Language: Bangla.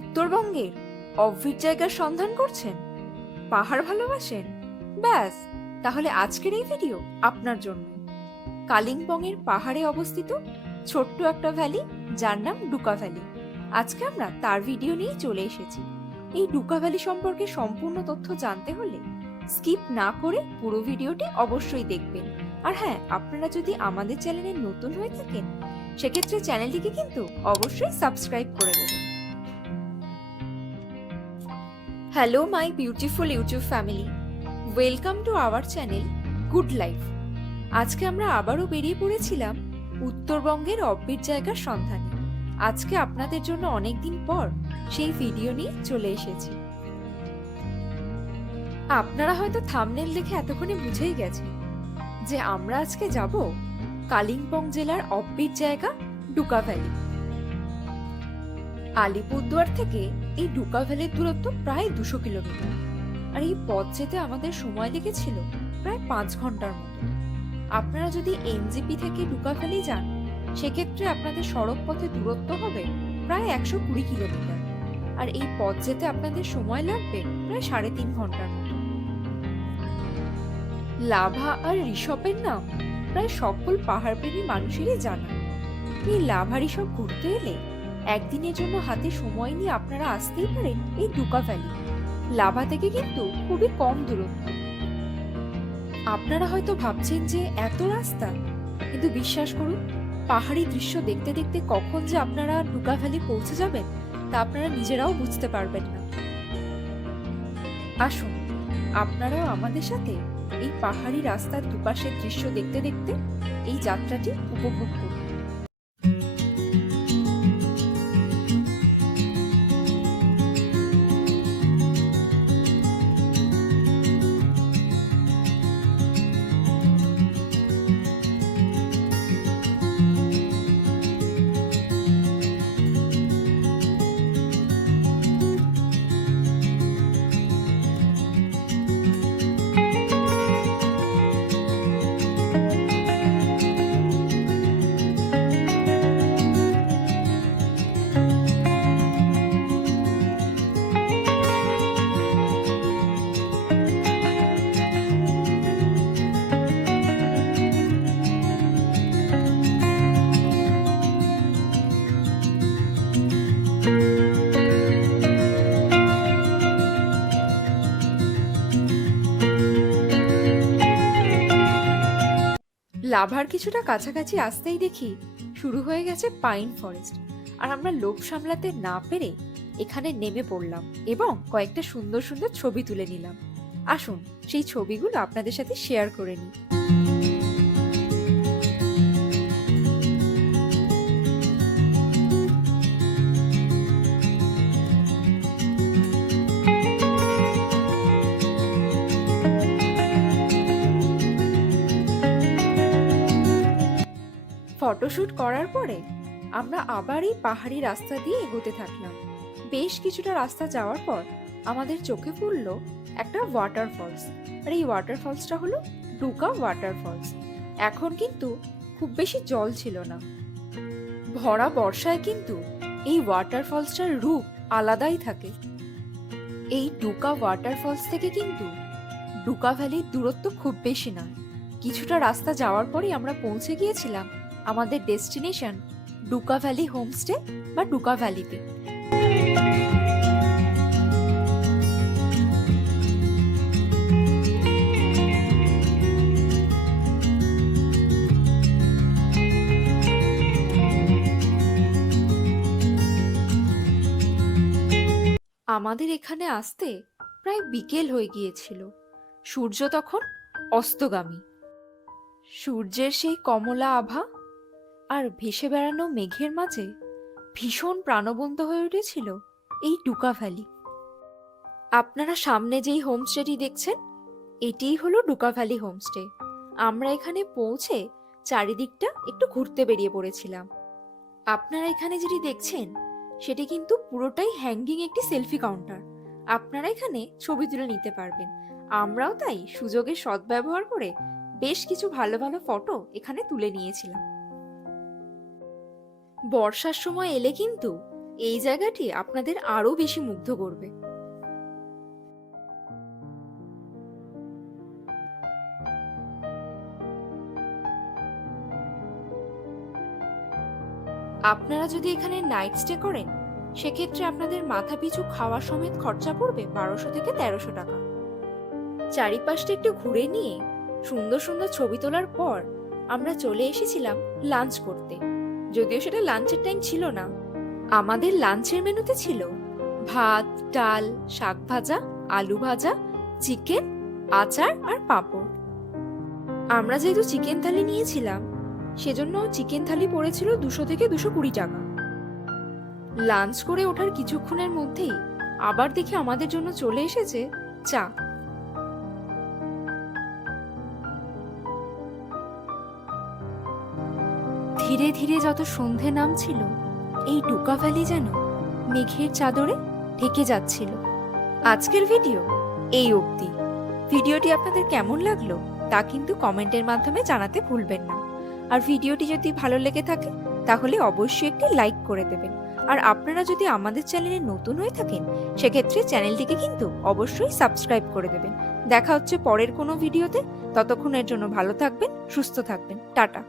উত্তরবঙ্গের অবভির জায়গার সন্ধান করছেন? পাহাড় ভালোবাসেন? ব্যাস, তাহলে আজকের এই ভিডিও আপনার জন্য। কালিম্পংয়ের পাহাড়ে অবস্থিত ছোট্ট একটা ভ্যালি যার নাম ডুকা ভ্যালি আজকে আমরা তার ভিডিও নিয়েই চলে এসেছি। এই ডুকা ভ্যালি সম্পর্কে সম্পূর্ণ তথ্য জানতে হলে স্কিপ না করে পুরো ভিডিওটি অবশ্যই দেখবেন। আর হ্যাঁ আপনারা যদি আমাদের চ্যানেলে নতুন হয়ে থাকেন, সেক্ষেত্রে চ্যানেলটিকে কিন্তু অবশ্যই সাবস্ক্রাইব করে hello my beautiful YouTube family welcome to our channel good life আজকে আমরা আবারও বেরিয়ে পড়েছিলাম উত্তরবঙ্গের অব্বির জায়গার সন্ধানে। আজকে আপনাদের জন্য অনেকদিন পর সেই ভিডিও নিয়ে চলে এসেছি। আপনারা হয়তো থামনেল দেখে এতক্ষণে বুঝেই গেছেন যে আমরা আজকে যাব কালিম্পং জেলার অব্বির জায়গা ডুকা ভ্যালি আলিপুরদুয়ার থেকে এই ডুকা ভ্যালির দূরত্ব প্রায় দুশো কিলোমিটার। আর এই পথ যেতে আমাদের সময় লেগেছিল প্রায় পাঁচ ঘণ্টার মতো। আপনারা যদি এনজিপি থেকে ডুকা ভ্যালি যান, সেক্ষেত্রে আপনাদের সড়ক পথে দূরত্ব হবে প্রায় একশো কুড়ি কিলোমিটার। আর এই পথ যেতে আপনাদের সময় লাগবে প্রায় সাড়ে তিন ঘণ্টার মতো। লাভা আর ঋষভের নাম প্রায় সকল পাহাড়প্রেমী মানুষেরই জানা। এই লাভা ঋষভ ঘুরতে এলে একদিনের জন্য হাতে সময় নিয়ে আপনারা আসতেই পারেন এই ডুকা ভ্যালি। লাভা থেকে কিন্তু খুবই কম দূরত্ব। আপনারা হয়তো ভাবছেন যে এত রাস্তা, কিন্তু বিশ্বাস করুন, পাহাড়ি দৃশ্য দেখতে দেখতে কখন যে আপনারা ডুকা ভ্যালি পৌঁছে যাবেন, তা আপনারা নিজেরাও বুঝতে পারবেন না। আসুন আপনারাও আমাদের সাথে এই পাহাড়ি রাস্তার দুপাশের দৃশ্য দেখতে দেখতে এই যাত্রাটি উপভোগ করুন। লাভার কিছুটা কাছাকাছি আসতেই দেখি শুরু হয়ে গেছে পাইন ফরেস্ট। আর আমরা লোভ সামলাতে না পেরে এখানে নেমে পড়লাম এবং কয়েকটা সুন্দর সুন্দর ছবি তুলে নিলাম। আসুন, সেই ছবিগুলো আপনাদের সাথে শেয়ার করে নিই। ফটোশুট করার পরে আমরা আবার এই পাহাড়ি রাস্তা দিয়ে এগোতে থাকলাম। বেশ কিছুটা রাস্তা যাওয়ার পর আমাদের চোখে পড়ল একটা ওয়াটারফলস আর এই ওয়াটারফলসটা হলো ডুকা ওয়াটারফলস এখন কিন্তু খুব বেশি জল ছিল না। ভরা বর্ষায় কিন্তু এই ওয়াটারফলসটার রূপ আলাদাই থাকে। এই ডুকা ওয়াটারফলস থেকে কিন্তু ডুকা ভ্যালির দূরত্ব খুব বেশি নয়। কিছুটা রাস্তা যাওয়ার পরেই আমরা পৌঁছে গিয়েছিলাম আমাদের ডেস্টিনেশন ডুকা ভ্যালি হোমস্টে বা ডুকা ভ্যালিতে। আমাদের এখানে আসতে প্রায় বিকেল হয়ে গিয়েছিল। সূর্য তখন অস্তগামী। সূর্যের সেই কমলা আভা আর ভেসে বেড়ানো মেঘের মাঝে ভীষণ প্রাণবন্ত হয়ে উঠেছিল এই ডুকা ভ্যালি। আপনারা সামনে যেই হোমস্টেটি দেখছেন, এটিই হলো ডুকা ভ্যালি হোমস্টে। আমরা এখানে পৌঁছে চারিদিকটা একটু ঘুরতে বেরিয়ে পড়েছিলাম। আপনারা এখানে যেটি দেখছেন, সেটি কিন্তু পুরোটাই হ্যাঙ্গিং একটি সেলফি কাউন্টার আপনারা এখানে ছবি তুলে নিতে পারবেন। আমরাও তাই সুযোগের সদ্ব্যবহার করে বেশ কিছু ভালো ভালো ফটো এখানে তুলে নিয়েছিলাম। বর্ষার সময় এলে কিন্তু এই জায়গাটি আপনাদের আরও বেশি মুগ্ধ করবে। আপনারা যদি এখানে নাইট স্টে করেন, সেক্ষেত্রে আপনাদের মাথা পিছু খাওয়া সমেত খরচা পড়বে বারোশো থেকে তেরোশো টাকা। চারিপাশটা একটু ঘুরে নিয়ে সুন্দর সুন্দর ছবি তোলার পর আমরা চলে এসেছিলাম লাঞ্চ করতে। যদিও সেটা লাঞ্চের টাইম ছিল না। আমাদের লাঞ্চের মেনুতে ছিল ভাত, ডাল, শাক ভাজা, আলু ভাজা, চিকেন, আচার আর পাঁপড়। আমরা যেহেতু চিকেন থালি নিয়েছিলাম, সেজন্য চিকেন থালি পড়েছিল দুশো থেকে দুশো কুড়ি টাকা। লাঞ্চ করে ওঠার কিছুক্ষণের মধ্যেই আবার দেখি আমাদের জন্য চলে এসেছে চা। ধীরে ধীরে যত সন্ধে নামছিল, এই ডুকা ভ্যালি যেন মেঘের চাদরে ঢেকে যাচ্ছিল। আজকের ভিডিও এই অবধি। ভিডিওটি আপনাদের কেমন লাগল তা কিন্তু কমেন্টের মাধ্যমে জানাতে ভুলবেন না। আর ভিডিওটি যদি ভালো লেগে থাকে, তাহলে অবশ্যই একটি লাইক করে দেবেন। আর আপনারা যদি আমাদের চ্যানেলে নতুন হয়ে থাকেন, সেক্ষেত্রে চ্যানেলটিকে কিন্তু অবশ্যই সাবস্ক্রাইব করে দেবেন। দেখা হচ্ছে পরের কোনো ভিডিওতে। ততক্ষণের জন্য ভালো থাকবেন, সুস্থ থাকবেন। টাটা।